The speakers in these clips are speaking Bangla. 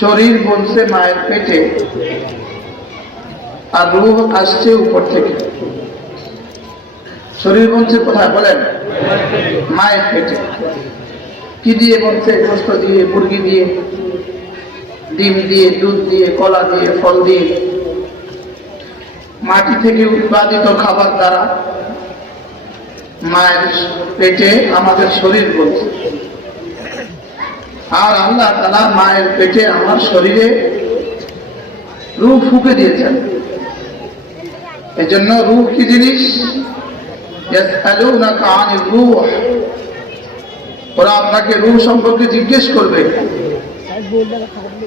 শরীর বলছে মায়ের পেটে, আর রূহ আসছে উপর থেকে। শরীর বলছে কোথায় বলেন? মায়ের পেটে। কি দিয়ে বলছে? গোশত দিয়ে, মুরগি দিয়ে, ডিম দিয়ে, দুধ দিয়ে, কলা দিয়ে, ফল দিয়ে, মাটি থেকে উৎপাদিত খাবার দ্বারা মায়ের পেটে আমাদের শরীর বলছে। আর আল্লাহ তাআলা মায়ের পেটে আমার শরীরে রূহ ফুঁকে দিয়েছেন। এজন্য রূহ কি জিনিস? ইয়াসআলুনাকা আনির রূহ, ওরা আপনাকে রূহ সম্পর্কে জিজ্ঞেস করবে।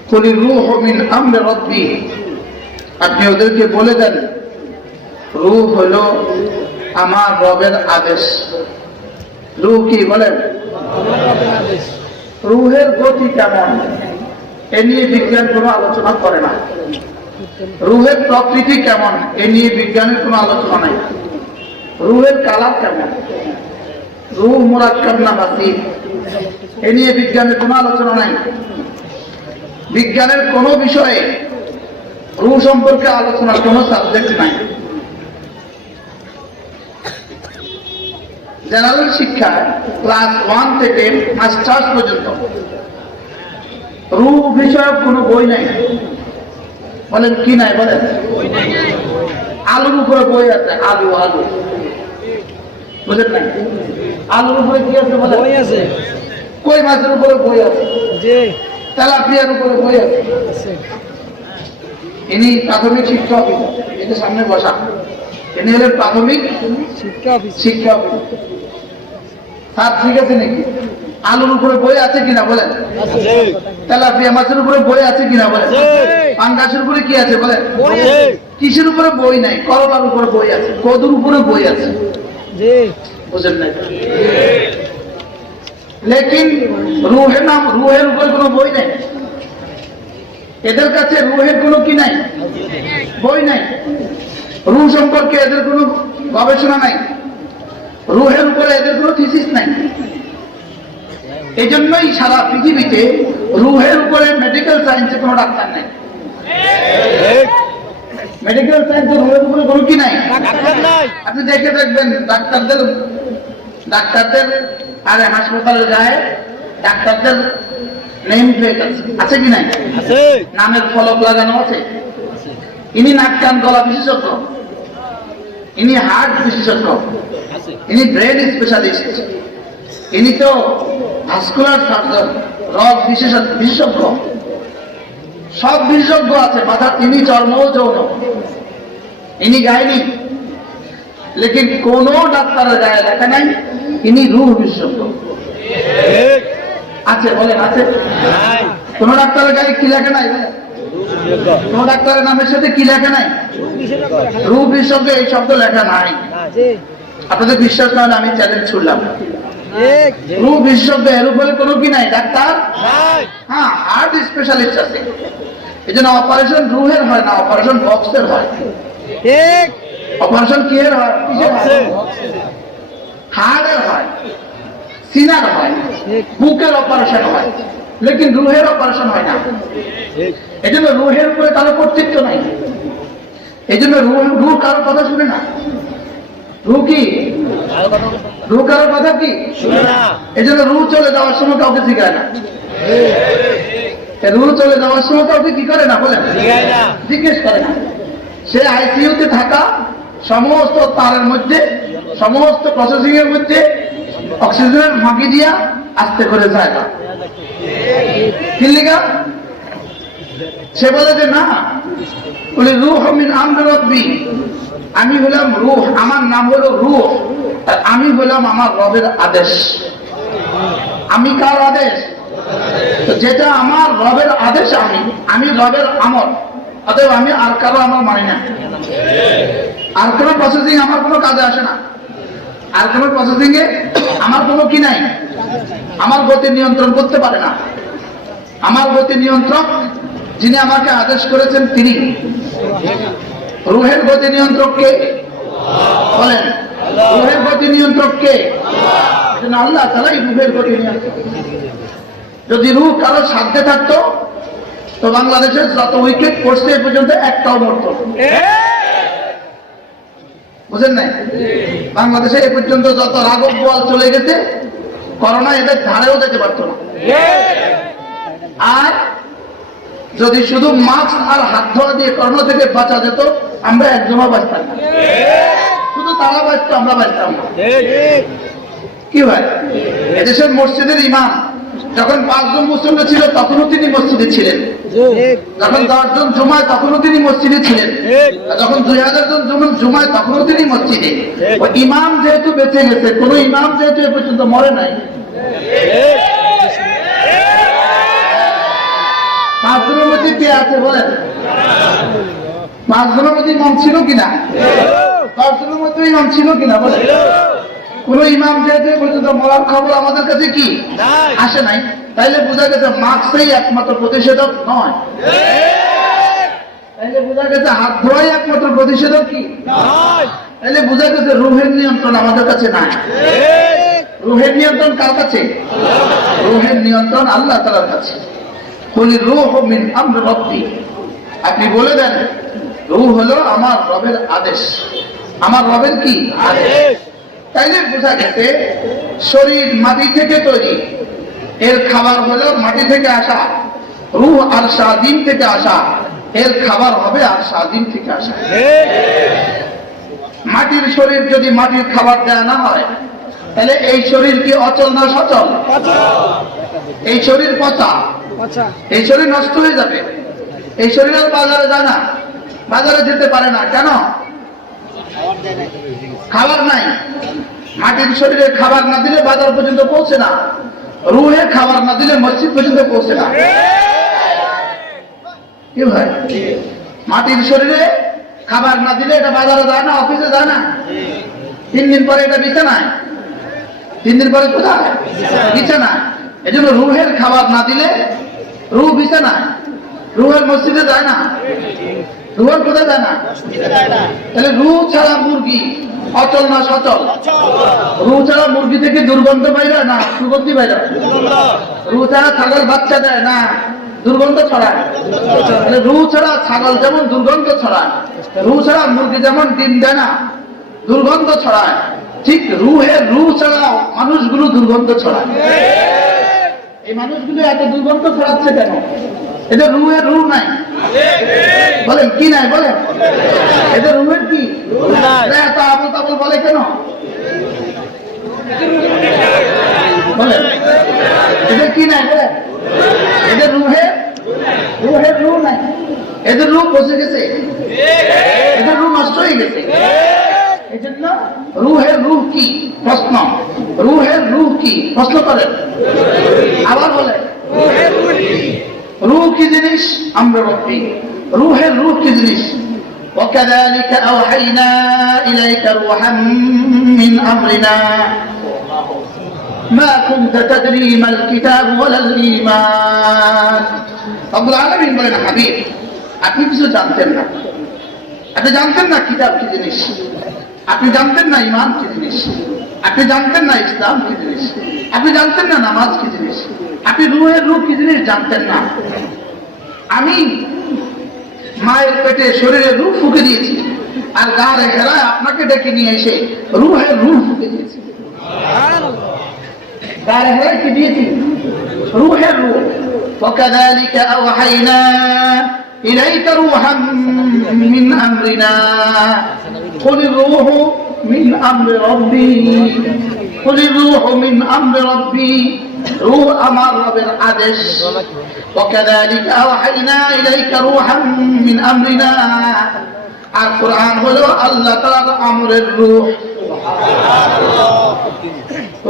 কুলির রূহু মিন আমরি রাব্বি, আপনি ওদেরকে বলে দেন রূহ হলো আমার রবের আদেশ। রূহ কি বলেন? রূহের গতি কেমন এ নিয়ে বিজ্ঞান কোনো আলোচনা করে না। রূহের প্রকৃতি কেমন এ নিয়ে বিজ্ঞানের কোনো আলোচনা নাই। রূহের কালার কেমন, রূহ মুরাক্কাব না বাসির, এ নিয়ে বিজ্ঞানের কোনো আলোচনা নাই। বিজ্ঞানের কোনো বিষয়ে রূহ সম্পর্কে আলোচনার কোনো সাবজেক্ট নাই। জেনারেল শিক্ষায় ক্লাস 1 থেকে মাস্টার্স পর্যন্ত রূহ বিষয়ক কোনো বই নাই। বলেন কি নাই? বলেন আলুর উপরে বই আছে। আলু আলু বুঝেন নাই? আলুর উপরে কি আছে? বলেন বই আছে। কই মাছের উপরে বই আছে, তেলাপিয়ার উপরে বই আছে। ইনি প্রাথমিক শিক্ষা অফিসার, এদের সামনে বসা, ইনি হলেন প্রাথমিক শিক্ষা অফিসার। স্যার ঠিক আছে নাকি? আলুর উপরে বই আছে কিনা বলেন? তেলাপিয়া মাছের উপরে বই আছে কিনা বলেন? পাঙ্গাসের উপরে কি আছে বলেন? কিসের উপরে বই নাই? করলার উপরে বই আছে, কদুর উপরে বই আছে। বুঝেন নাই? লেকিন রূহের নাম, রূহের উপরে কোনো বই নাই। এদের কাছে রূহের কোনো কি নাই? বই নাই। রূহ সম্পর্কে এদের কোনো গবেষণা নাই। রূহের উপরে এদের কোনো থিসিস নাই। এই জন্যই সারা পৃথিবীতে রূহের উপরে মেডিকেল সায়েন্সে কোনো ডাক্তার নাই। মেডিকেল সায়েন্সে রূহের উপরে কোনো কি নাই? আপনি দেখে দেখবেন ডাক্তারদের আরে হাসপাতালে যায়, ডাক্তারদের নেম প্লেট আছে কি নাই? নামের ফলক লাগানো আছে। ইনি নাক কান গলা বিশেষজ্ঞ, ইনি হার্ট বিশেষজ্ঞ, ইনি ব্রেন স্পেশালিস্ট, ইনি তো ভাস্কুলার সার্জন, রোগ বিশেষজ্ঞ, সব বিশেষজ্ঞ আছে। মাথা ইনি চর্ম যৌন, ইনি গায়নি। লেকিন কোন ডাক্তারের গায়ে লেখা নাই ইনি রূহ বিশেষজ্ঞ। আছে বলেন? আছে? কোন ডাক্তারের গায়ে কি লেখা নাই? কোন ডাক্তারের নামের সাথে কি লেখা নাই? রূহ বিশেষজ্ঞ এই শব্দ লেখা নাই। আপনাদের বিশ্বাস না হলে আমি চ্যালেঞ্জ ছুড়লাম, রূহ বিশেষজ্ঞ এর উপরে কোনো কি নাই? ডাক্তার? হ্যাঁ, হার্ট স্পেশালিস্ট আছে। এই জন্য অপারেশন রূহের হয় না, অপারেশন বক্সের হয়। অপারেশন কি এর হয়? হার্টের হয়, সিনার হয়, বুকের অপারেশন হয়, লেকিন রূহের অপারেশন হয় না। এই জন্য রূহের উপরে কারো কর্তৃত্ব নাই। এই জন্য রূহ কারো কথা শুনে না। রূহ কি? রূহ কারোর কথা কি শুনে না। এই জন্য রূহ চলে যাওয়ার সময় কাউকে শিখায় না। রূহ চলে যাওয়ার সময় কাউকে কি করে না? বলেন জিজ্ঞেস করে না। সে আইসিইউতে থাকা সমস্ত তারের মধ্যে, সমস্ত প্রসেসিং এর মধ্যে অক্সিজেনের ফাঁকি দিয়া আস্তে করে যায় না। কি লিগা? সে বলে যে না, বলে রূহ মিন আমরি রাব্বি, আমি হলাম রূহ, আমার নাম হলো রূহ, আর আমি হলাম আমার রবের আদেশ। আমি কার আদেশ? যেটা আমার রবের আদেশ, আমি রবের আমর, অতএব আমি আর কারো আমর মানি না। আর কোনো প্রসেসিং আমার কোনো কাজে আসে না। আর কোনো প্রসেসিং এ আমার কোনো কি নাই, আমার গতি নিয়ন্ত্রণ করতে পারে না। আমার গতি নিয়ন্ত্রক যিনি আমাকে আদেশ করেছেন তিনি। রূহের গতি নিয়ন্ত্রক কে? বলেন রূহের গতি নিয়ন্ত্রক কে? আল্লাহ তাআলাই রূহের গতি নিয়ন্ত্রক। যদি রূহ কারো সাধ্যে থাকতো তো বাংলাদেশের যত উইকেট পড়ছে এ পর্যন্ত একটাও মরত বুঝেন নাই? বাংলাদেশে এ পর্যন্ত যত রাঘব বল চলে গেছে, করোনা এদের ধারেও যেতে পারত না। আর যদি শুধু মাস্ক আর হাত ধোয়া দিয়ে করোনা থেকে বাঁচা যেত, আমরা একজনও বাঁচতাম না। শুধু তারা বাঁচত, আমরা বাঁচতাম না। কি হয়, এদেশের মসজিদের ইমাম যখন 5 জন মুসল্লি ছিল তখনও তিনি মসজিদে ছিলেন, যখন 10 জন জুমায় তখনও তিনি মসজিদে ছিলেন, যখন 2000 জন জুমায় তখনও তিনি মসজিদে। ওই ইমাম যেহেতু বেঁচে গেছে, কোন ইমাম যেহেতু এ পর্যন্ত মরে নাই। 5 জনের মধ্যে কে আছে বলেন? 5 জনের মধ্যে ইমাম ছিল কিনা? 10 জনের মধ্যে ইমাম ছিল কিনা বলেন? কোন ইমাম যেহেতু পর্যন্ত মরার খবর আমাদের কাছে কি আসে নাই, তাইলে বোঝা গেছে মাস্কই একমাত্র প্রতিষেধক নয়। তাইলে বোঝা গেছে হাত ধোয়াই একমাত্র প্রতিষেধক কি নয়। তাইলে বোঝা গেছে রুহের নিয়ন্ত্রণ আমাদের কাছে নাই। রুহের নিয়ন্ত্রণ কার কাছে? রুহের নিয়ন্ত্রণ আল্লাহ তাআলার কাছে। কুলি রূহু মিন আমরি রাব্বি, আপনি বলে দেন রূহ হলো আমার রবের আদেশ। আমার রবের কি আদেশ? তাইলে বোঝা গেছে শরীর মাটি থেকে তৈরি, এর খাবার হলো মাটি থেকে আসা। রূহ আর শাদিন থেকে আসা, এর খাবার হবে আর শাদিন থেকে আসা। মাটির শরীর যদি মাটির খাবার দেয়া না হয়, তাহলে এই শরীর কি অচল না সচল? এই শরীর পচা, এই শরীর নষ্ট হয়ে যাবে। এই শরীর আর বাজারে যায় না, বাজারে যেতে পারে না। কেন? খাবার নাই। মাটির শরীরে খাবার না দিলে বাজার পর্যন্ত পৌঁছে না, রুহে খাবার না দিলে মসজিদ পর্যন্ত পৌঁছে না। কি ভাই, মাটির শরীরে খাবার না দিলে এটা বাজারে যায় না, অফিসে যায় না। 3 দিন পরে এটা বিছানায়, 3 দিন পরে কোথায়? বিছানায়। এই জন্য রুহের খাবার না দিলে রুহ বিছানায়, রুহের মসজিদে যায় না। রুহের কোথায় যায় না? তাহলে রুহ ছাড়া মুরগি অচল না সচল? রুহ ছাড়া মুরগি থেকে দুর্গন্ধ বাইরে না সুগন্ধি বাইরে? রুহ ছাড়া ছাগল বাচ্চা দেয় না দুর্গন্ধ ছড়ায়? তাহলে রুহ ছাড়া ছাগল যেমন দুর্গন্ধ ছড়ায়, রুহ ছাড়া মুরগি যেমন ডিম দেয় না দুর্গন্ধ ছড়ায়, ঠিক রুহ ছাড়া মানুষগুলো দুর্গন্ধ ছড়ায়। এই মানুষগুলো এত দুর্গন্ধ ছড়াচ্ছে কেন? এদের রুহের রুহ নাই। বলেন কি নাই? বলেন এদের রুহের কি এত আবল তাবল বলে কেন? বলেন এদের কি নাই? বলেন এদের রুহের রুহ নাই। এদের রুহ বসে গেছে, এদের রুহ নষ্ট হয়ে গেছে। এই জন্য রুহের রুহ কি প্রশ্ন? রুহের রুহ কি প্রশ্ন করেন? আবার বলেন রুহ কি জিনিস? আমরা রব্বি। রুহের রুহ কি জিনিস? وكذلك أوحينا إليك روحا من أمرنا ما كنت تدري ما الكتاب ولا الإيمان। رب العالمين বলেন হাবিব, আপনি কিছু জানতেন না। আপনি জানতেন না কিতাব কি জিনিস, আপনি জানতেন না ঈমান কি জিনিস, আপনি জানতেন না ইসলাম কি জিনিস, আপনি জানতেন না নামাজ কি জিনিস, আপনি রুহের রূহ কি জিনিস জানতেন না। আমি মায়ের পেটে শরীরে রূহ ফুঁকে দিয়েছি, আর গায়ে হেরায় আপনাকে ডেকে নিয়ে এসে রুহের রূহ ফুঁকে দিয়েছি। গায়ে হেরায় কি দিয়েছি? রুহের রূহ। وكذلك أوحينا إليك روحا من أمرنا قل الروح من أمر ربي قل الروح من أمر ربي روح أمر رب العدش وكذلك أوحينا إليك روحا من أمرنا। القرآن هو الله تعالى أمر الروح،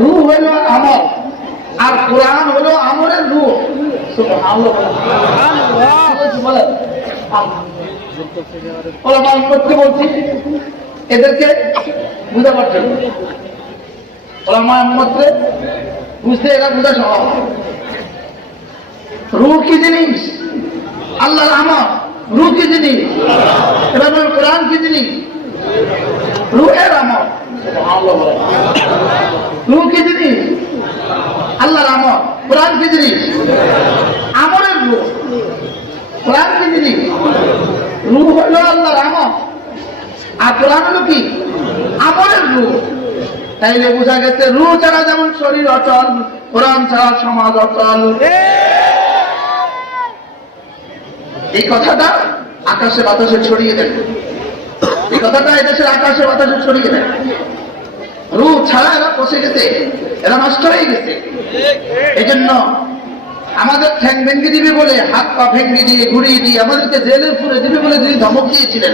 روح هو أمر، আর কোরআন হলো আমরের রূহ। সুবহানাল্লাহ। করতে বলছি এদেরকে বুঝা পারছেন? বুঝতে এরা বুঝা সহজ। রূহ কি জিনিস? আল্লাহর আমর। রূহ কি জিনিস? এবার কোরআন কি জিনিস? রূহের আমর। রূহ কি জিনিস? আল্লাহর আমর। কোরআন কি জিনিস? আমরের রূহ। কোরআন হলো কি? আমলের রূহ। তাইলে বোঝা গেছে রূহ ছাড়া যেমন শরীর অচল, কোরআন ছাড়া সমাজ অচল। এই কথাটা আকাশে বাতাসে ছড়িয়ে দেন, এই কথাটা এদেশের আকাশে বাতাসে ছড়িয়ে দেন। রূহ ছাড়া এরা পচে গেছে, এরা নষ্ট হয়ে গেছে। এই জন্য আমাদের ঠ্যাং ভেঙে দিবে বলে, হাত পা ভেঙে দিয়ে ঘুরিয়ে দিয়ে আমাদেরকে জেলে পুরে দিবে বলে যিনি ধমক দিয়েছিলেন,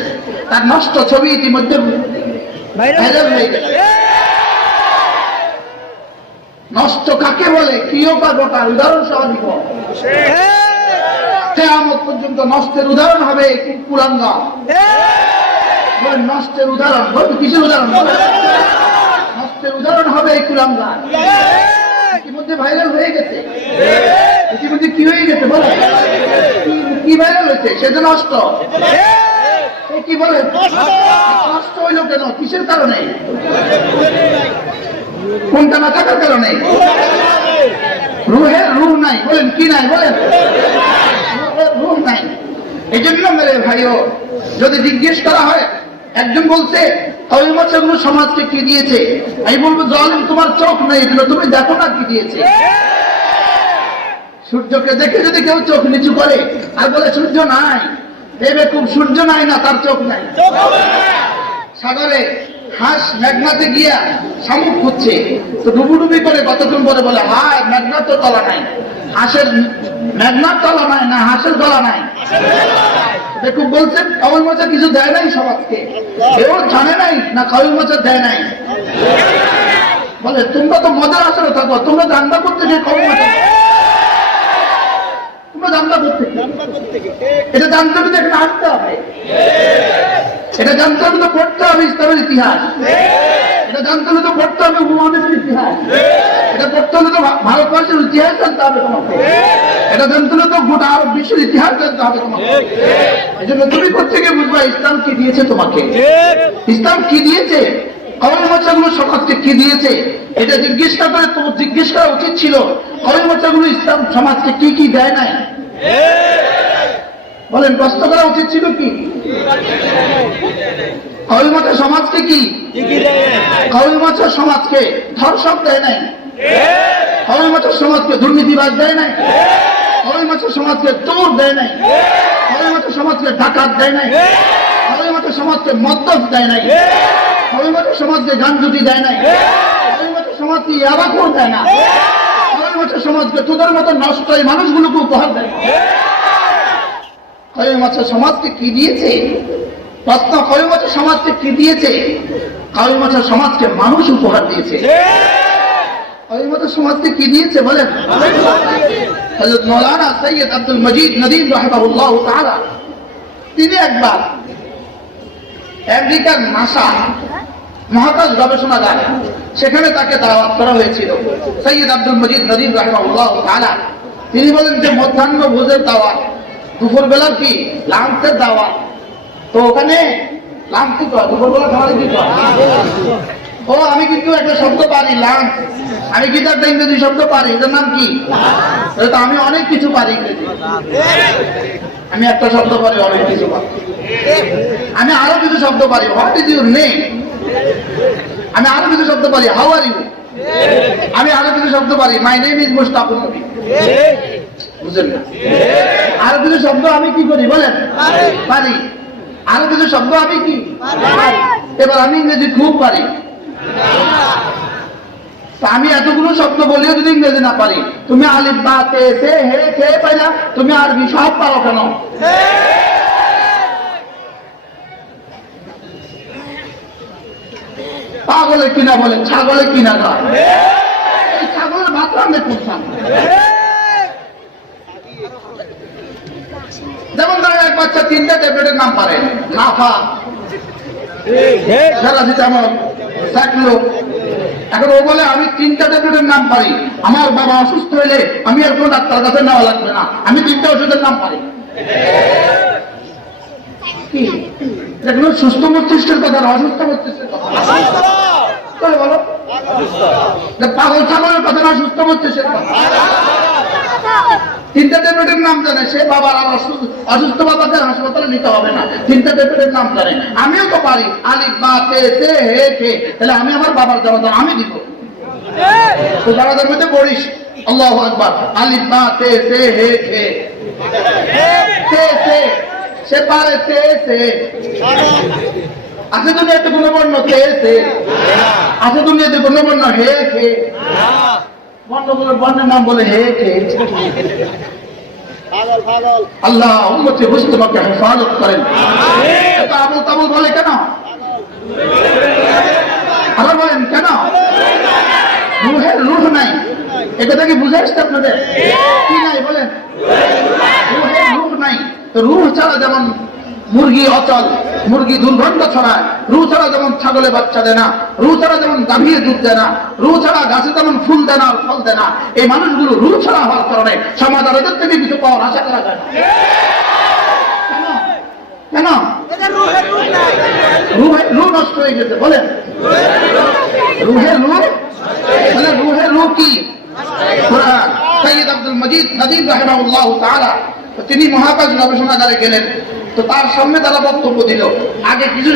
তার নষ্ট ছবি ইতিমধ্যে ভাইরাল হয়ে গেছে। নষ্ট কাকে বলে, কিও পারবো তার উদাহরণ সহ দিব। কিয়ামত পর্যন্ত নষ্টের উদাহরণ হবে কুলাঙ্গা। নষ্টের উদাহরণ বলবে, কিসের উদাহরণ? নষ্টের উদাহরণ হবে এই কুলাঙ্গা। ইতিমধ্যে ভাইরাল হয়ে গেছে, ইতিমধ্যে কি হয়ে গেছে বলে, কি ভাইরাল হয়েছে? সে যে নষ্ট। কি বলে নষ্ট হইল কেন? কিসের কারণে? কোনটা না থাকার কারণে? রুহের রুহ নাই। বলেন কি নাই? বলেন রুহ নাই। এই জন্য মেরে ভাইও, যদি জিজ্ঞেস করা হয়, একজন বলছে কওমি মাছগুলো সমাজকে কি দিয়েছে, আমি বলবো জালিম তোমার চোখ নেই, তুমি দেখো না কি দিয়েছে। সূর্যকে দেখে যদি কেউ চোখ নিচু করে আর বলে সূর্য নাই, ভেবে খুব সূর্য নাই না, তার চোখ নাই। সাগরে হাঁস মেঘনাতে গিয়া শামুক খুঁজছে, তো ডুবুডুবি করে কতক্ষণ পরে বলে হায় মেঘনার তো তলা নাই। হাঁসের মেঘনার তলা নাই না, হাঁসের গলা নাই। দেখুন বলছেন কওমি মাছ কিছু দেয় নাই সমাজকে, কেউ জানে নাই না কওমি মাছ দেয় নাই। বলে তোমরা তো মজার আসলে থাকো, তোমরা জানবা করতে গিয়ে কওমি মাছ, তোমরা জানবা করতে, এটা জানতে হবে, এখানে আসতে হবে, এটা জানতে হবে তো পড়তে হবে ইসলামের ইতিহাস, এটা জানতে হলে তো পড়তে হবে উপমহাদেশের ইতিহাস, এটা পড়তে হলে তো ভারতবর্ষের ইতিহাস জানতে হবে তোমাকে, এটা জানতে হলে তো গোটা আরব বিশ্বের ইতিহাস জানতে হবে তোমাকে। এই জন্য তুমি কোথেকে বুঝবা ইসলাম কি দিয়েছে তোমাকে, ইসলাম কি দিয়েছে, কওমি মাছগুলো সমাজকে কি দিয়েছে, এটা জিজ্ঞেস না করে তোমার জিজ্ঞেস করা উচিত ছিল কওমি মাছগুলো ইসলাম সমাজকে কি কি দেয় নাই। বলেন প্রশ্ন করা উচিত ছিল কি? কওমি মাছ সমাজকে কি? কওমি মাছ সমাজকে ধর্ষক দেয় নাই, কওমি মাছ সমাজকে দুর্নীতিবাজ দেয় নাই, কওমি মাছ সমাজকে চোর দেয় নাই, কওমি মাছ সমাজকে ডাকাত দেয় নাই, কওমি মাছ সমাজকে মদ্যপ দেয় নাই, কওমি মাছ সমাজকে গাঞ্জুতি দেয় নাই, কওমি মাছ সমাজকে ইয়াবাখোর দেয় না, কওমি মাছ সমাজকে তোদের মতো নষ্ট এই মানুষগুলোকে উপহার দেয়। কওমি মাছ সমাজকে কি দিয়েছে? প্রশ্ন, কওমি মাছ সমাজকে কি দিয়েছে? কওমি মাছ সমাজকে মানুষ উপহার দিয়েছে। কওমি মাছ সমাজকে কি দিয়েছে বলেন? হযরত মাওলানা সৈয়দ আব্দুল মজিদ নদীম রাহিমাহুল্লাহ তাআলা, তিনি একবার আমেরিকার নাসা মহাকাশ গবেষণাগার, সেখানে তাকে দাওয়াত করা হয়েছিল। সৈয়দ আব্দুল মজিদ নদীম রাহিমাহুল্লাহ তাআলা তিনি বলেন যে মধ্যাহ্ন ভোজের দাওয়াত, দুপুর বেলার কি লাঞ্চের দাওয়াত, তো ওখানে লাঞ্চ কি কয়, দুপুরবেলা খাবার কি কয়? ও আমি কিন্তু একটা শব্দ পারি লাঞ্চ, আমি কিন্তু একটা ইংরেজি শব্দ পারি, এটার নাম কি? আমি অনেক কিছু পারি ইংরেজি, আমি একটা শব্দ পারি, অনেক কিছু পারি, আমি আরো কিছু শব্দ পারি, হোয়াট ইজ ইউর নেম, আমি আরো কিছু শব্দ পারি, হাউ আর ইউ, আমি আরো কিছু শব্দ পারি, মাই নেম ইজ মুস্তাফুল নবী। বুঝলেন না? আরো কিছু শব্দ আমি কি করি বলেন? পারি। আরো কিছু শব্দ আমি কি? এবার আমি ইংরেজি খুব পারি, আমি এতগুলো শব্দ বলেও যদি ইংরেজি না পারি, তুমি আলিফ বা তে সে হে খে পাইলা, তুমি আরবি সব পারো কেন? পাগলে কিনা বলেন, ছাগলে কিনা নয়, এই ছাগলের ভাত রান্না করতাম। যেমন ধরো এক বাচ্চা 3টা ট্যাবলেটের নাম পারে, নাফা, প্যারাসিটামল, সাইক্লো। এখন ও বলে আমি 3টা ট্যাবলেটের নাম পারি, আমার বাবা অসুস্থ হইলে আমি আর কোনো ডাক্তার কাছে নেওয়া লাগবে না, আমি 3টা ওষুধের নাম পারি। কি যেগুলো সুস্থ মস্তিষ্কের কথা না, অসুস্থ মস্তিষ্কের কথা বলো, পাগল ছাগলের কথা না, সুস্থ মস্তিষ্কের কথা। তিনটা ট্যাবলেটের নাম জানে, সে বাবার আর অসুস্থ বাবাকে হাসপাতালে নিতে হবে না, তিনটা ট্যাবলেটের নাম জানে। আমিও তো পারি, আলিফ বা তে সে হে কে, তাহলে আমি আমার বাবার জামাতা আমি দিব। তো জামাতের মধ্যে পড়িস আল্লাহু আকবার, আলিফ বা তে সে হে কে, তে সে, সে পারে তে সে। আছে দুনিয়াতে কোনো বর্ণ তে সে? আছে দুনিয়াতে কোনো বর্ণ হে খে? বর্ণগুলোর বর্ণের নাম বলে হে খে। আল্লাহ উম্মতে মুসলিমাকে হেফাজত করেন। এটা আবুল তাবুল বলে কেন? আবার বলেন কেন? রুহের রুহ নাই, এটা কি বুঝে আসছে আপনাদের? কি নাই বলেন? রুহের রুহ নাই। তো রুহ ছাড়া যেমন মুরগি অচল, মুরগি দুর্গন্ধ ছড়ায়, রু ছাড়া যেমন ছাগলে বাচ্চা দেয় না, রু ছাড়া যেমন গাভীর দুধ দেয় না, রু ছাড়া গাছে যেমন ফুল দেয় না আর ফল দেয় না, এই মানুষগুলো রু ছাড়া হওয়ার কারণে সমাজ আর এদের থেকে কিছু পাওয়ার আশা করা যায় না। কেন? রু নষ্ট হয়ে গেছে। বলেন রুহের রু, মানে রুহের রু কি? কোরআন। সৈয়দ আব্দুল মজিদ নদীম রাহিমাহুল্লাহু তাআলা তিনি মহাকাশ গবেষণাগারে গেলেন, তো তার সামনে তারা বক্তব্য দিল। আগে কিছু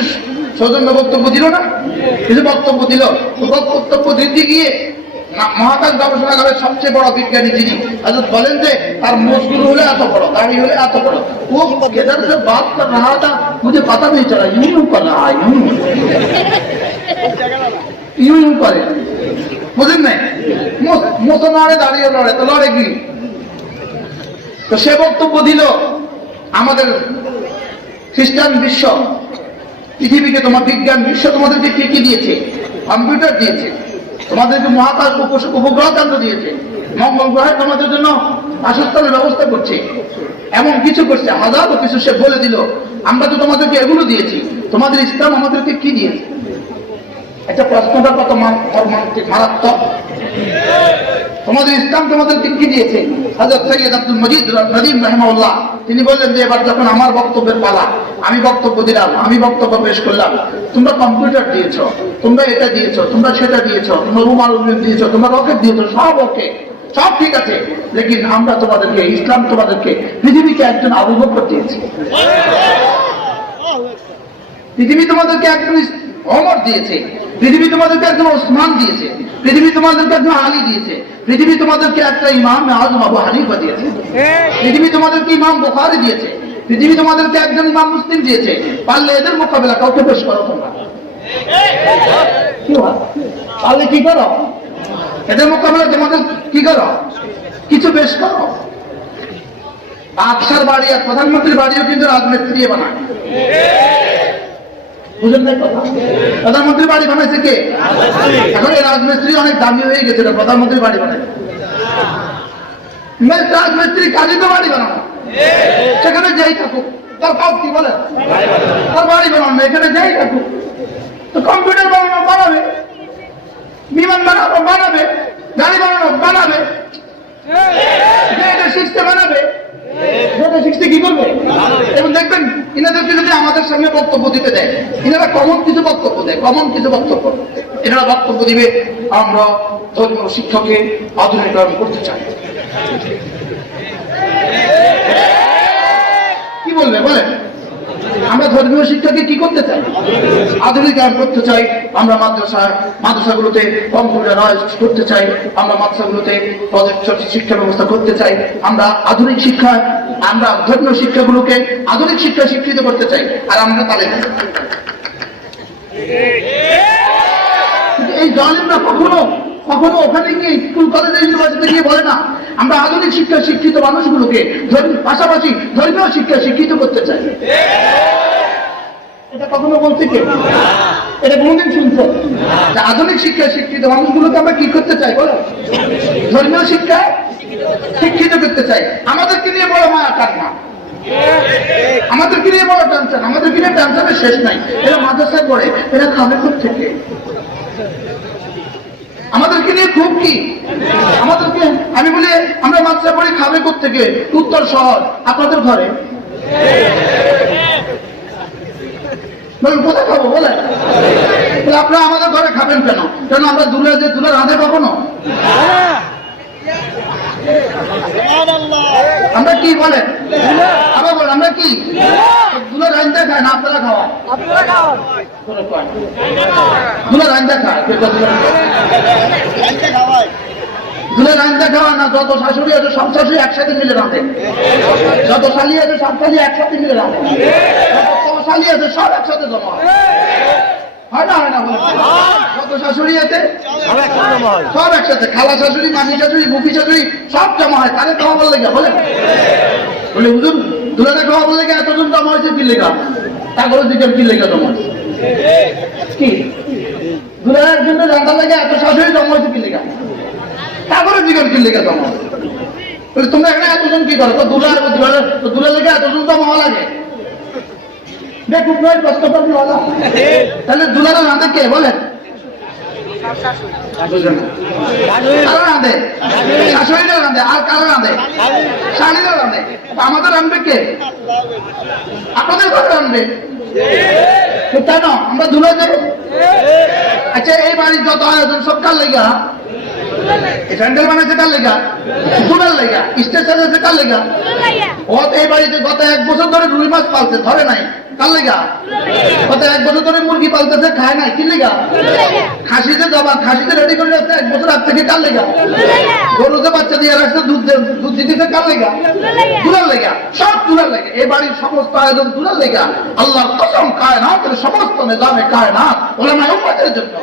সৌজন্য বক্তব্য দিল না, কিছু বক্তব্য দিল। বক্তব্য দিতে গিয়ে মহাকাশ গবেষণাগারের সবচেয়ে বড় বিজ্ঞানী যিনি হযরত বলেন যে তার মুখগুলো হলে এত বড়, দাড়ি হলে এত বড়, ও किधर से बात कर रहा था मुझे पता नहीं चला, यूं कर रहा है, यूं করে, বুঝেন না? মুখ নড়ে, দাঁড়িয়ে লড়ে, তো লড়ে কি? তো সে বক্তব্য দিল আমাদের খ্রিস্টান বিশ্ব, পৃথিবীকে তোমার বিজ্ঞান বিশ্ব তোমাদেরকে কি কি দিয়েছে? কম্পিউটার দিয়েছে, তোমাদেরকে মহাকাশ উপগ্রহ কেন্দ্র দিয়েছে, মঙ্গল গ্রহে তোমাদের জন্য বাসস্থানের ব্যবস্থা করছে, এমন কিছু করছে, হাজারো কিছু সে বলে দিল। আমরা তো তোমাদেরকে এগুলো দিয়েছি, তোমাদের ইসলাম আমাদেরকে কি দিয়েছে? একটা প্রশ্নটা কত মারাত্মক। তোমাদের ইসলাম তোমাদেরকে কি দিয়েছে? হযরত সৈয়দ আব্দুল মজিদ নদীম রাহিমাহুল্লাহ তিনি বললেন যে এবার যখন আমার বক্তব্যের পালা, আমি বক্তব্য দিলাম, আমি বক্তব্য পেশ করলাম, তোমরা কম্পিউটার দিয়েছ, তোমরা এটা দিয়েছ, তোমরা সেটা দিয়েছ, তোমরা রুমাল দিয়েছ, তোমরা রকেট দিয়েছ, সব ওকে, সব ঠিক আছে, লেকিন আমরা তোমাদেরকে, ইসলাম তোমাদেরকে পৃথিবীকে একজন আবু বকর দিয়েছি, পৃথিবী তোমাদেরকে একজন ওমর দিয়েছে, পৃথিবী তোমাদেরকে একজন ওসমান দিয়েছে, পৃথিবী তোমাদেরকে একজন আলী দিয়েছে, পৃথিবী তোমাদেরকে একটা ইমাম আজম আবু হানিফা দিয়েছে, পৃথিবী তোমাদেরকে ইমাম বুখারী দিয়েছে, পৃথিবী তোমাদেরকে একজন ইমাম মুসলিম দিয়েছে। পারলে এদের মোকাবেলা কাউকে পেশ করো তোমরা, কি হয়? পারলে কি করো? এদের মোকাবেলা তোমাদের কি করো? কিছু পেশ করো। বাদশার বাড়ি আর প্রধানমন্ত্রীর বাড়িও কিন্তু রাজমিস্ত্রি বানায়, বুঝলেন না কথা? প্রধানমন্ত্রীর বাড়ি বানাইছে কে? এখন এই রাজমিস্ত্রি অনেক দামি হয়ে গেছে, প্রধানমন্ত্রীর বাড়ি বানায়, রাজমিস্ত্রি কাজে তো বাড়ি বানানো, সেখানে যেই থাকুক তার কাজ কি বলে, তার বাড়ি বানানো, এখানে যেই থাকুক। তো কম্পিউটার বানানো বানাবে, বিমান বানানো বানাবে, গাড়ি বানানো বানাবে, এটা শিখতে বানাবে, শিখতে কি করবে? এবং দেখবেন ইনাদেরকে যদি আমাদের সামনে বক্তব্য দিতে দেয়, ইনারা কমন কিছু বক্তব্য দেয়, কমন কিছু বক্তব্য এনারা বক্তব্য দিবে, আমরা ধর্মীয় শিক্ষাকে আধুনিকায়ন করতে চাই। কি বলবে বলেন? আমরা ধর্মীয় শিক্ষাকে কি করতে চাই? আধুনিকায়ন করতে চাই। আমরা মাদ্রাসাগুলোতে কম্পিউটারাইজ করতে চাই, আমরা মাদ্রাসাগুলোতে প্রজেক্ট শিক্ষা ব্যবস্থা করতে চাই, আমরা আধুনিক শিক্ষা, আমরা ধর্মীয় শিক্ষাগুলোকে আধুনিক শিক্ষা শিক্ষিত করতে চাই। আর আমরা তাদের এই জালিমরা কখনো কখনো ওখানে গিয়ে স্কুল কলেজে ইউনিভার্সিটি গিয়ে বলে না আমরা আধুনিক শিক্ষা শিক্ষিত মানুষগুলোকে পাশাপাশি ধর্মীয় শিক্ষা শিক্ষিত করতে চাই। এটা কখনো বলছে কেউ? এটা কোনদিন শুনছে? আধুনিক শিক্ষা শিক্ষিত মানুষগুলোকে আমরা কি করতে চাই বলো? ধর্মীয় শিক্ষা শিক্ষিত করতে চাই। আমাদেরকে নিয়ে বড় মায়া কান্না, আমাদেরকে নিয়ে বড় টেনশন, আমাদেরকে নিয়ে টেনশনের শেষ নাই। এরা মাদ্রাসায় পড়ে, এরা খাবে থেকে, আমাদেরকে নিয়ে খুব কি, আমাদেরকে আমি বলি আমরা মাদ্রাসা পড়ে খাবে থেকে, উত্তর শহর আপনাদের ঘরে বলেন কোথায় খাবো বলেন? আপনারা আমাদের ঘরে খাবেন কেন? কেন আমরা দূরে যে দূরে রাঁধে কখনো বলেন? আবার বলেন আমরা কি? দুলা রান্দা খায় না আপনারা খাওয়া? দুলা রান্দা খায়, দুলা রান্দা খাওয়া না। যত শাশুড়ি আছে সব শাশুড়ি একসাথে মিলে রাঁধে, যত শালি আছে সব শালি একসাথে মিলে রাঁধে, যত শালি আছে সব একসাথে জমা হয় না? হয় না? যত শাশুড়ি আছে সব একসাথে, খালা শাশুড়ি, মাসি শাশুড়ি, বুপি শাশুড়ি সব জমা হয়। তাদের খাওয়া বললে গা বলে বলে হুজুর দুলাটা খাওয়া বললে গা এতজন জমা হয়েছে কি লেখা? তারপরে দিকের কি লেখা জমা হয়েছে কি? দুলার জন্য রান্না লেগে এত শাশুড়ি জমা হয়েছে কি লেখা? তারপরে দিকের কি লেখা জমা হয়েছে? তোমরা এখানে এতজন কি করো? তো দুলার লেগে এতজন জমা হওয়া লাগে? দেখুন নয় কষ্ট করবি হলো। তাহলে দুলারা রাঁধে কে বলেন? কারা রাঁধে? শাশুড়িরা রাঁধে। আর কারা রাঁধে? শাড়িরা রাঁধে। আমাদের রাঁধবে কে? আপনাদের ঘরে রাঁধবে কেন? আমরা দুলা দেব। আচ্ছা এই বাড়ির যত আয়োজন সব কার লেগা? স্যান্ডেল বানাইছে কার লেগা? দুলার লেগা। স্টেজ সাজাইছে কার লেগা? ও এই বাড়িতে গত 1 বছর ধরে রুই মাছ পালছে, ধরে নাই কার লেগা? গত 1 বছর ধরে মুরগি পালতেছে, খায় নাই কি লেগা? খাসিতে জবা, খাসিতে রেডি করে রাখছে 1 বছর আগ থেকে কার লেগা? গরুতে বাচ্চা দিয়ে রাখছে, দুধ দিতেছে কার লেগা? দুলার লেগা। সব দুলার লেগা। এই বাড়ির সমস্ত আয়োজন দুলার লেগা। আল্লাহর কসম কায়নাতের সমস্ত নিজামে কায়নাত উলামায়ে উম্মতের জন্য।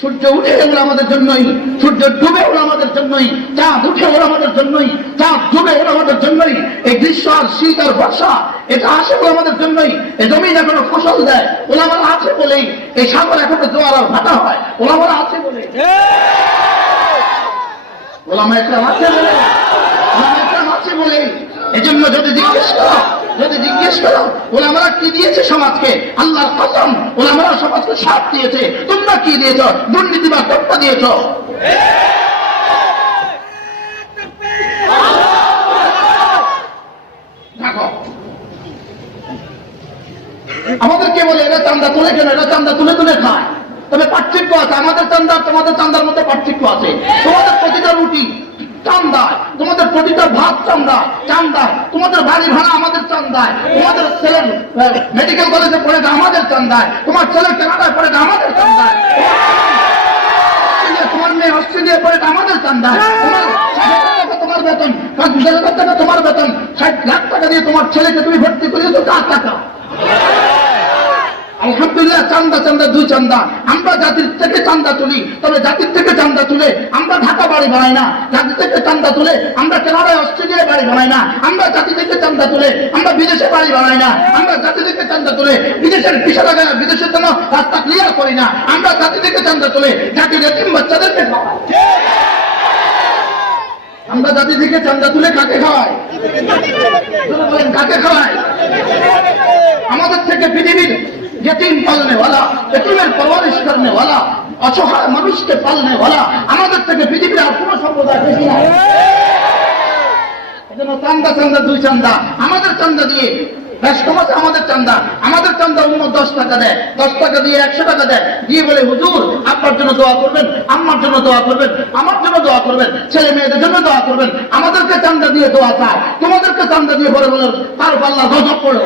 সূর্য উঠে ওরা আমাদের জন্যই, সূর্য ডুবে ওরা আমাদের জন্যই, চাঁদ উঠে ওরা আমাদের জন্যই, চাঁদ ডুবে ওরা আমাদের জন্যই। এই গ্রীষ্ম আর শীত আর বর্ষা এটা আসে ওরা আমাদের জন্যই। এই জমিন এখনো ফসল দেয় ওলামারা আছে বলেই। এই সাগর এখনো জোয়ার আর ভাটা হয় ওলামারা আছে বলে। ওলামা একরাম আছে বলে, ওলামা একরাম আছে বলে। এজন্য যদি জিজ্ঞেস করো ওলামারা কি দিয়েছে সমাজকে, আল্লাহর কসম ওলামারা সমাজকে সাথ দিয়েছে। তোমরা কি দিয়েছ? দুর্নীতিবাদ তোমরা দিয়েছ। দেখো আমাদেরকে বলে এরা চান্দা তুলে কেন? এরা চান্দা তুলে খায়। তবে পার্থক্য আছে, আমাদের চান্দা তোমাদের চান্দার মধ্যে পার্থক্য আছে। তোমাদের প্রতিটা রুটি চান্দায়, তোমাদের প্রতিটা ভাত চান্দায়, তোমাদের বাড়ি ভাড়া আমাদের চান্দায়, তোমাদের ছেলের মেডিকেল কলেজে পড়ে আমাদের চান্দায়, তোমার ছেলে কানাডায় পড়ে আমাদের চান্দায়, তোমার মেয়ে অস্ট্রেলিয়ায় পড়ে আমাদের চান্দায়, তোমার বেতন 50,000 টাকা, তোমার বেতন 60 লাখ টাকা দিয়ে তোমার ছেলেকে তুমি ভর্তি করিয়েছো 4 টাকা। আলহামদুলিল্লাহ চান্দা 2 চান্দা। আমরা জাতির থেকে চান্দা তুলি, তবে জাতির থেকে চান্দা তুলে আমরা ঢাকা বাড়ি বানাই না। জাতি থেকে চান্দা তুলে আমরা কানাডায় অস্ট্রেলিয়ায় বাড়ি বানাই না। আমরা জাতি থেকে চান্দা তুলে আমরা বিদেশে বাড়ি বানাই না। আমরা জাতি থেকে চান্দা তুলে বিদেশের ভিসা লাগাই না, বিদেশের জন্য রাস্তা ক্লিয়ার করি না। আমরা জাতি থেকে চান্দা তুলে জাতির এতিম বাচ্চাদেরকে খাওয়াই। আমরা জাতি থেকে চান্দা তুলে কাকে খাওয়াই? কাকে খাওয়াই? আমাদের থেকে পৃথিবীর यतीम पालने वाला, यतीमेर परवरिश करने वाला, असहाय মানুষকে পালনে वाला আমাদের থেকে পৃথিবীর আর কোনো সম্প্রদায় বেশি নাই। এজন্য চান্দা 2 চান্দা। আমাদের চান্দা দিয়ে রাষ্ট্রমাসে আমাদের চান্দা উম্মত 10 টাকা দেয়, 10 টাকা দিয়ে 100 টাকা দেয়, দিয়ে বলে হুজুর আপনার জন্য দোয়া করবেন, আম্মার জন্য দোয়া করবেন, আমার জন্য দোয়া করবেন, ছেলে মেয়েদের জন্য দোয়া করবেন। আমাদেরকে চান্দা দিয়ে দোয়া চায়, তোমাদেরকে চান্দা দিয়ে বলে তার আল্লাহ গজব পড়ো।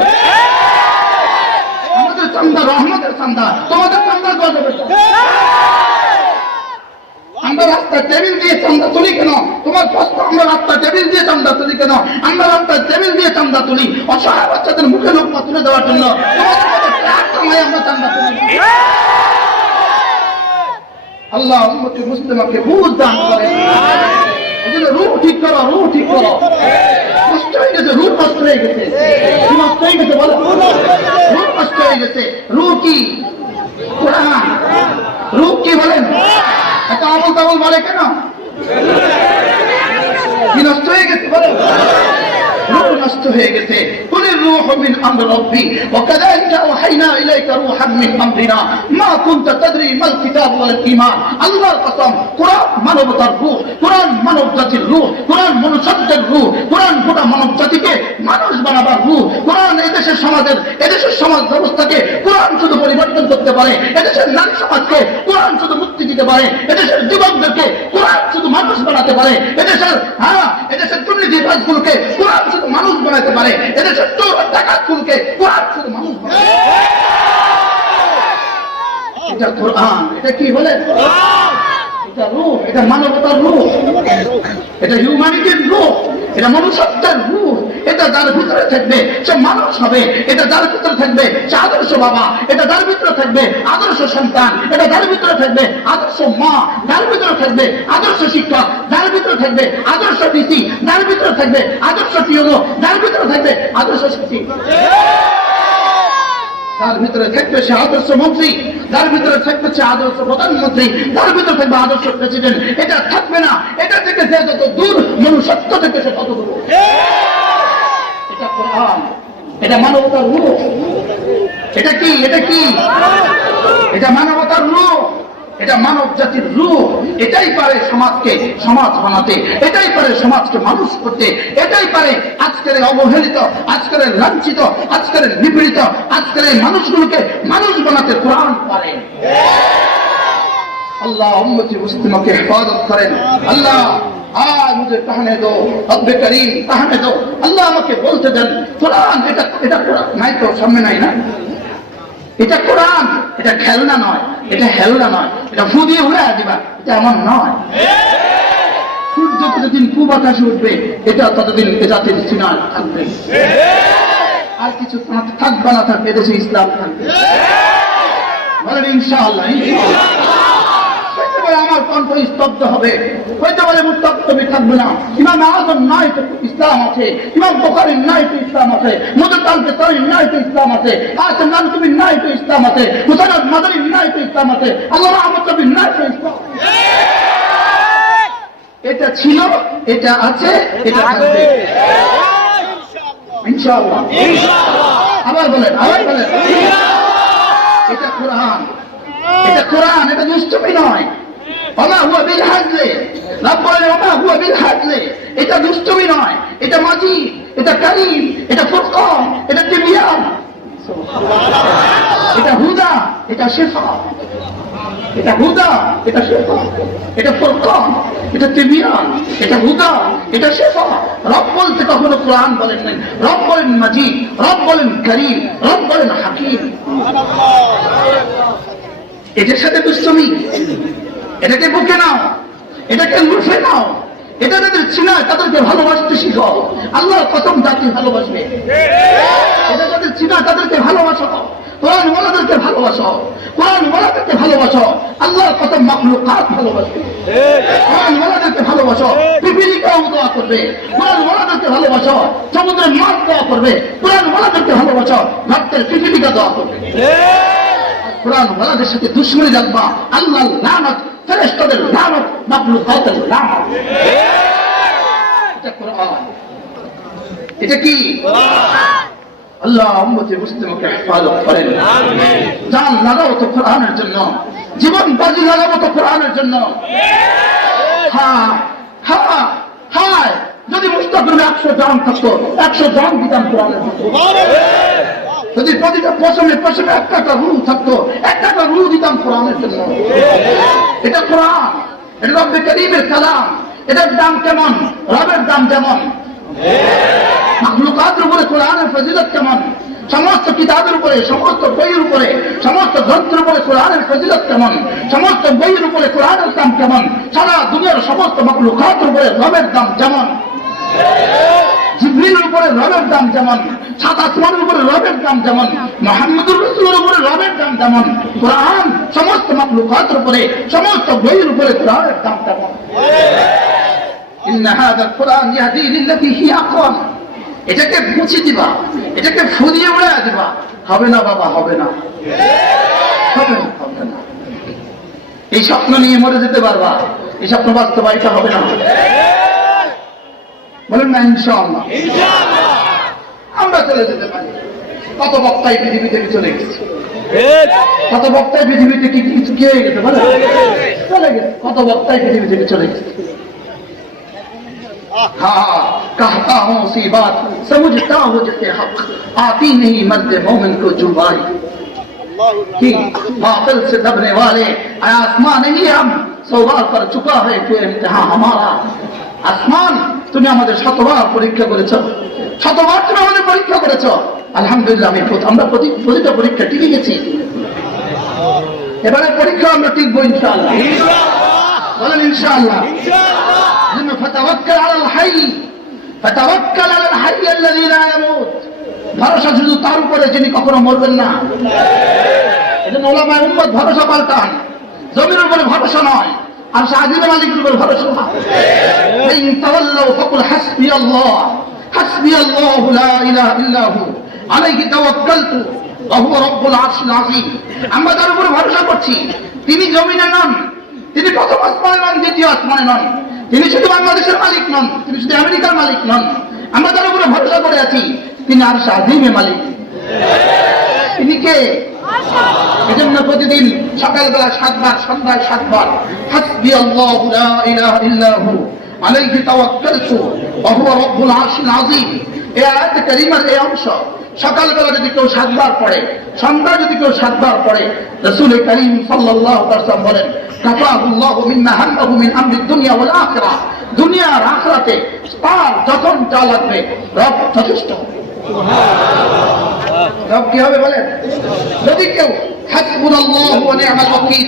আমাদের চান্দা রহমতের চান্দা, তোমাদের চান্দা গজবের চান্দা। আমরা রাস্তায় টেবিল দিয়ে চান্দা তুলি কেন? তোমার প্রশ্ন, আমরা রাস্তায় টেবিল দিয়ে চান্দা তুলি কেন? আমরা রাস্তায় টেবিল দিয়ে চান্দা তুলি অসহায় বাচ্চাদের মুখে লোকমা তুলে দেওয়ার জন্য। আমরা চান্দা তুলি। আল্লাহ উম্মতে মুসলিমাকে বুঝ দান করে। এজন্য রূহ ঠিক করো, রূহ ঠিক করো। নষ্ট হয়ে গেছে, রূহ নষ্ট হয়ে গেছে। কি নষ্ট হয়ে গেছে বলো? রূহ নষ্ট হয়ে গেছে। রূহ কি? কোরআন। রূহ কি বলেন? এটা আমল তামল বলে কেন? কি নষ্ট হয়ে গেছে বলে? রূহ নষ্ট হয়ে গেছে। কুলির রূহু মিন আমরি রাব্বি ওয়া কাযালিকা আওহাইনা ইলাইকা রূহান মিন আমরিনা মা কুনতা তাদরি মাল কিতাব ওয়াল ঈমান। আল্লাহর কসম, কোরআন মানবতার রূহ, কোরআন মানব জাতির রূহ, কোরআন মনুষ্যত্বের রূহ, কোরআন গোটা মানব জাতিকে মানুষ বানাবার রূহ, কোরআন এদেশের সমাজের এদেশের সমাজ ব্যবস্থাকে কোরআন শুধু পরিবর্তন করতে পারে, এদেশের নারী সমাজকে কোরআন শুধু মুক্তি দিতে পারে, এদেশের যুবকদেরকে কোরআন শুধু মানুষ বানাতে পারে, এদেশের দুর্নীতিবাজগুলোকে কোরআন শুধু মানুষ বানাতে পারে, এদেশের চোর ডাকাতগুলোকে কোরআন শুধু মানুষ বানাতে পারে। এটা কোরআন, এটা কি বলে? এটা রূপ, এটা মানবতার রূপ, এটা হিউম্যানিটির রূপ, এটা মনুষ্যত্বের রূপ। এটা যার ভিতরে থাকবে সে মানুষ হবে, এটা যার ভিতরে থাকবে সে আদর্শ বাবা, এটা যার ভিতরে থাকবে আদর্শ সন্তান, এটা যার ভিতরে থাকবে আদর্শ মা, যার ভিতরে থাকবে আদর্শ শিক্ষক, যার ভিতরে থাকবে আদর্শ ডিসি, যার ভিতরে থাকবে আদর্শ পিওনো, যার ভিতরে থাকবে আদর্শ শিক্ষক, তার ভিতরে থাকবে সে আদর্শ মন্ত্রী, যার ভিতরে থাকবে সে আদর্শ প্রধানমন্ত্রী, যার ভিতরে থাকবে আদর্শ প্রেসিডেন্ট। এটা থাকবে না, এটা থেকে সে যত দূর, মনুষ্যত্ব থেকে সে তত দূর। এটা কোরআন, এটা মানবতার রূপ। এটা কি? এটা কি? এটা মানবতার রূপ, এটা মানব জাতির রূপ। এটাই পারে সমাজকে সমাজ বানাতে, এটাই পারে সমাজকে মানুষ করতে, এটাই পারে আজকের অবহেলিত, আজকের লাঞ্ছিত, আজকের নিপীড়িত, আজকের মানুষগুলোকে মানুষ বানাতে কোরআন পারে। আল্লাহ উম্মতি মুসলিমকে হেফাজত করেন। আল্লাহ আজ মুঝে कहने दो, रब्बे करीम कहने दो। আল্লাহ আমাকে বলতে দেন কোরআন, এটা কোরআন নাই তো, সামনে নাই না? এটা কোরআন, এটা খেলনা নয়, এটা হেলনা নয়, এটা ফু দিয়ে উড়ে দিবা, এটা এমন নয়। সূর্য যতদিন পূব আকাশে উঠবে, এটা ততদিন জাতির সিনার থাকবে। আর কিছু থাকবে না, থাকবে দেশে ইসলাম থাকবে। বলেন ইনশাআল্লাহ। আমার কণ্ঠ স্তব্ধ হবে, হইতে পারে মুস্তাকবি থাকবে না। ইমাম আজম নাই তো ইসলাম আছে, ইমাম বুখারীর নাই তো ইসলাম আছে, মুজাদ্দিদ তারির নাই তো ইসলাম আছে, আসম নানতুবির নাই তো ইসলাম আছে, মুসানদ মাদারির নাই তো ইসলাম আছে, আল্লামা আহমদ শফীর নাই তো ইসলাম। এটা ছিল, এটা আছে, এটা থাকবে ইনশাআল্লাহ। আবার বলেন, আবার বলেন। এটা কোরআন, এটা কোরআন, এটা দুষ্টমি নয়। ওমা হুয়া বিল হাজলে, রব বলে ওমা হুয়া বিল হাজলে, এটা দুষ্টমি নয়, এটা মাজিদ, এটা কারীম, এটা ফুরকান, এটা তিবিয়ান, এটা হুদা, এটা শিফা, এটা হুদা, এটা শিফা, এটা ফুরকান, এটা তিবিয়ান, এটা হুদা, এটা শিফা। রব বলতে কখনো কোরআন বলেন নাই, রব বলেন মাজিদ, রব বলেন কারীম, রব বলেন হাকীম। এটার সাথে দুষ্টমি, এটাকে বুকে নাও, এটাকে মুখে নাও, এটা যাদের চিনায় তাদেরকে ভালোবাসতে শিখো। আল্লাহর কসম জাতি ভালোবাসবে। এটা যাদের চিনায় তাদেরকে ভালোবাসো, কোরআন ওয়ালাদেরকে ভালোবাসো, কোরআন ওয়ালাদেরকে ভালোবাসো। আল্লাহর কসম মাখলুকাত ভালোবাসবে। কোরআন ওয়ালাদেরকে ভালোবাসো, পিপিলিকাও দোয়া করবে। কোরআন ওয়ালাদেরকে ভালোবাসো, সমুদ্রের মাছ দোয়া করবে। কোরআন ওয়ালাদেরকে ভালোবাসো, ভারতের পিপিলিকা দোয়া করবে। কোরআন ওয়ালাদের সাথে দুশমনি রাখবা, আল্লাহর লানত, ফেরেশতাদের লানত, মাখলুকাতের লানত। এটা কোরআন, এটা কি? আল্লাহ উম্মতে মুসলিমকে হেফাজত করেন। জান লাগাও তো কোরআনের জন্য, জীবন বাজি লাগাবো তো কোরআনের জন্য। হ্যাঁ হ্যাঁ হ্যাঁ, যদি মুস্তাকিমে 100 জান থাকতো, 100 জান দিতাম কোরআনের জন্য। যদি প্রতিটা পশমে পশমে একটা রূহ থাকতো, একটা রূহ দিতাম কোরআনের জন্য। এটা কোরআন, এটা রব্বে করিমের কালাম। এটার দাম কেমন? রবের দাম যেমন। মাখলুকাতের উপরে কোরআনের ফজিলত কেমন? সমস্ত কিতাবের উপরে, সমস্ত বইয়ের উপরে, সমস্ত গ্রন্থের উপরে কোরআনের ফজিলত কেমন? সমস্ত বইয়ের উপরে কোরআনের দাম কেমন? সারা দুনিয়ার সমস্ত মাখলুকাতের উপরে রবের দাম যেমন। জিবরিলের উপরে রবের দাম যেমন, সাত আসমানের উপরে রবের দাম যেমন, মুহাম্মদুর রাসূলের উপরে রবের দাম যেমন, কোরআন সমস্ত মাখলুকাতের উপরে, সমস্ত বইয়ের উপরে কোরআনের দাম তেমন। ইন্না হাযাল কুরআন ইয়াহদি লিল্লাতী হিয়া আকওয়াম। এটাকে মুছে দিবা, এটাকে ফুরিয়ে উড়ে দিবা, হবে না বাবা, হবে না, হবে না, হবে না। এই স্বপ্ন নিয়ে মরে যেতে পারবা, এই স্বপ্ন বাস্তবায়িত হবে না। বলেন না ইনশাআল্লাহ। আমরা চলে যেতে পারি। কত বক্তাই পৃথিবী থেকে চলে গেছে, কত বক্তাই পৃথিবী থেকে কিছু কি হয়ে গেছে, বলে চলে গেছে। কত বক্তাই পৃথিবী থেকে চলে গেছে। हाँ कहता हूँ सी बात समझता हूँ जितने हक आती नहीं मर्द मोमिन को जुबाई कि बातिल से दबने वाले आसमान नहीं हम सवाल कर चुका है तो इम्तिहान हमारा আসমান তুমি আমাদের শতবার পরীক্ষা করেছো শতবার তুমি আমাদের পরীক্ষা করেছো আলহামদুলিল্লাহ আমরা প্রতিটা পরীক্ষা টিকে গেছি এবারে পরীক্ষা আমরা টিকবো ইনশাআল্লাহ বলেন ইনশাআল্লাহ ইন্না ফাতাওয়াক্কাল আলাল হাই ফাতাওয়াক্কাল আলাল হাই আল্লাযী লা ইয়ামুত ভরসা শুধু তার উপরে যিনি কখনো মরবেন না এজন্য উলামায়ে উম্মত ভরসা পাল্টান জমির উপরে ভরসা নয় আর সাজিদ মালিকের উপর ভরসা না ইন তাওয়াল্লাউ ফাকুল হাসবিয়াল্লাহু লা ইলাহা ইল্লা হু আলাইহি তাওয়াক্কালতু ওয়া হুয়া রাব্বুল আরশিল আযীম আমরা তার উপর ভরসা করছি তিনি জমিনে নন তিনি প্রথম আসমানে নন দ্বিতীয় আসমানে নন তিনি শুধু বাংলাদেশের মালিক নন তিনি শুধু আমেরিকার মালিক নন আমরা তার উপর ভরসা করে আছি তিনি আরশ আযীমের মালিক তিনি কে এজন্য প্রতিদিন সকালবেলা 7 বার সন্ধ্যায় 7 বার হাসবিয়াল্লাহু লা ইলাহা ইল্লা হু আলাইহি তাওয়াক্কালতু ওয়া হুয়া রাব্বুল আরশিল আযীম এই আয়াতে কারিমার এই অংশ সকালবেলা যদি কেউ 7 বার পড়ে সন্ধ্যায় যদি কেউ 7 বার পড়ে রাসূল করিম সাল্লাল্লাহু আলাইহি ওয়াসাল্লাম বলেন কাফাহুল্লাহু মিম্মা হাম্মাহু মিন আমরি দুনিয়া ওয়াল আখিরাহ দুনিয়া আর আখিরাতে তার যখন যা লাগবে রব যথেষ্ট রব কি হবে বলেন যদি কেউ হাসবুনাল্লাহু ওয়া নি'মাল ওয়াকিল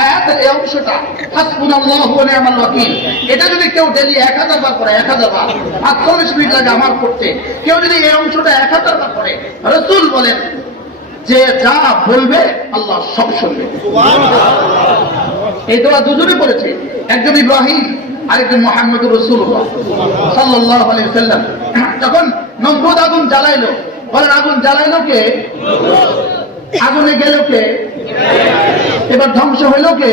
আয়াতের এই অংশটা হাসবুনাল্লাহু ওয়া নি'মাল ওয়াকিল এটা যদি কেউ ডেইলি 1000 বার করে 1000 বার 48 মিনিট লাগে আমার করতে কেউ যদি এই অংশটা 1000 বার করে রাসূল বলেন যে যা বলবে আল্লাহ সব শুনবে সুবহানাল্লাহ এই দোয়া দুজনে পড়েছে একজন ইব্রাহিম আরেকজন মুহাম্মদুর রাসূলুল্লাহ সাল্লাল্লাহু আলাইহি ওয়াসাল্লাম যখন নমরুদ আগুন জ্বালাইলো বলেন আগুন জ্বালাইলো কে আগুনে গেল কে এবার ধ্বংস হইল কে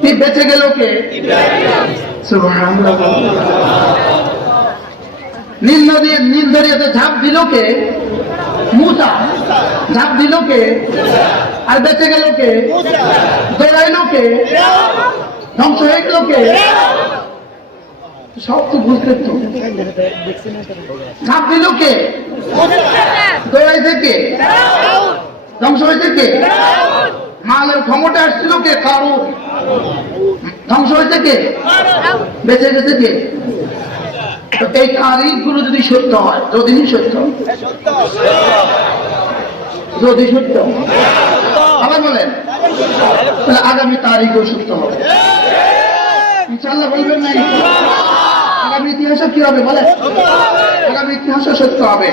কি বেঁচে গেল কে সুবহানাল্লাহ নীল দরিয়াতে ঝাঁপ দিল কে মুসা ঝাঁপ দিল কে আর বেঁচে গেল কে দৌড়াইলো কে ধ্বংস হয়ে গেল কে সব তো বুঝতে তো ঝাঁপ দিল কে দৌড়াইছে কে ধ্বংস হয়েছে কে মালের ক্ষমতা আসছিল কে কারুন ধ্বংস হয়েছে কে বেঁচে গেছে কে এই তারিখগুলো যদি সত্য হয় যদি সত্য যদি সত্য আবার বলেন তাহলে আগামী তারিখও সত্য হবে ইনশাআল্লাহ বলবেন না আগামী ইতিহাসে কি হবে বলেন আগামী ইতিহাসে সত্য হবে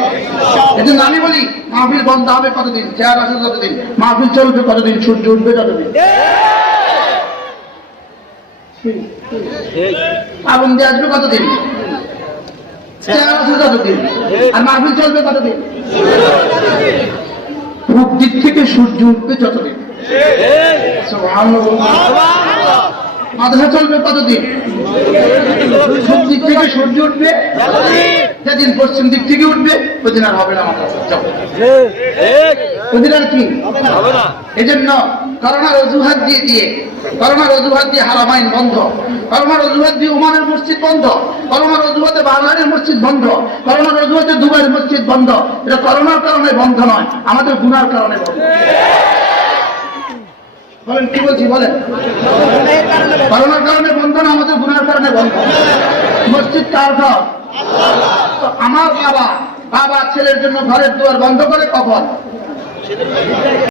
এজন্য আমি বলি মাহফিল বন্ধ হবে কতদিন চেয়ার আসবে কতদিন মাহফিল চলবে কতদিন সূর্য উঠবে কতদিন আগুন দিয়ে আসবে কতদিন চেয়ার আসবে কতদিন আর মাহফিল চলবে কতদিন পূব দিক থেকে সূর্য উঠবে যতদিন মাদ্রাসা চলবে কতদিন পূব দিক থেকে সূর্য উঠবে যেদিন পশ্চিম দিক থেকে উঠবে ওইদিন আর হবে না মাদ্রাসা ওইদিন আর কি এজন্য করোনার অজুহাত দিয়ে হারামাইন বন্ধ করোনার অজুহাত দিয়ে ওমানের মসজিদ বন্ধ করোনার অজুহাতে বাংলাদেশের মসজিদ বন্ধ করোনার অজুহাতে দুবাইয়ের মসজিদ বন্ধ এটা করোনার কারণে বন্ধ নয় আমাদের গুনার কারণে বন্ধ বলেন কি বলছি বলেন করোনার কারণে বন্ধ না আমাদের গুনার কারণে বন্ধ মসজিদ কার ঘর আমার বাবা ছেলের জন্য ঘরের দুয়ার বন্ধ করে কখন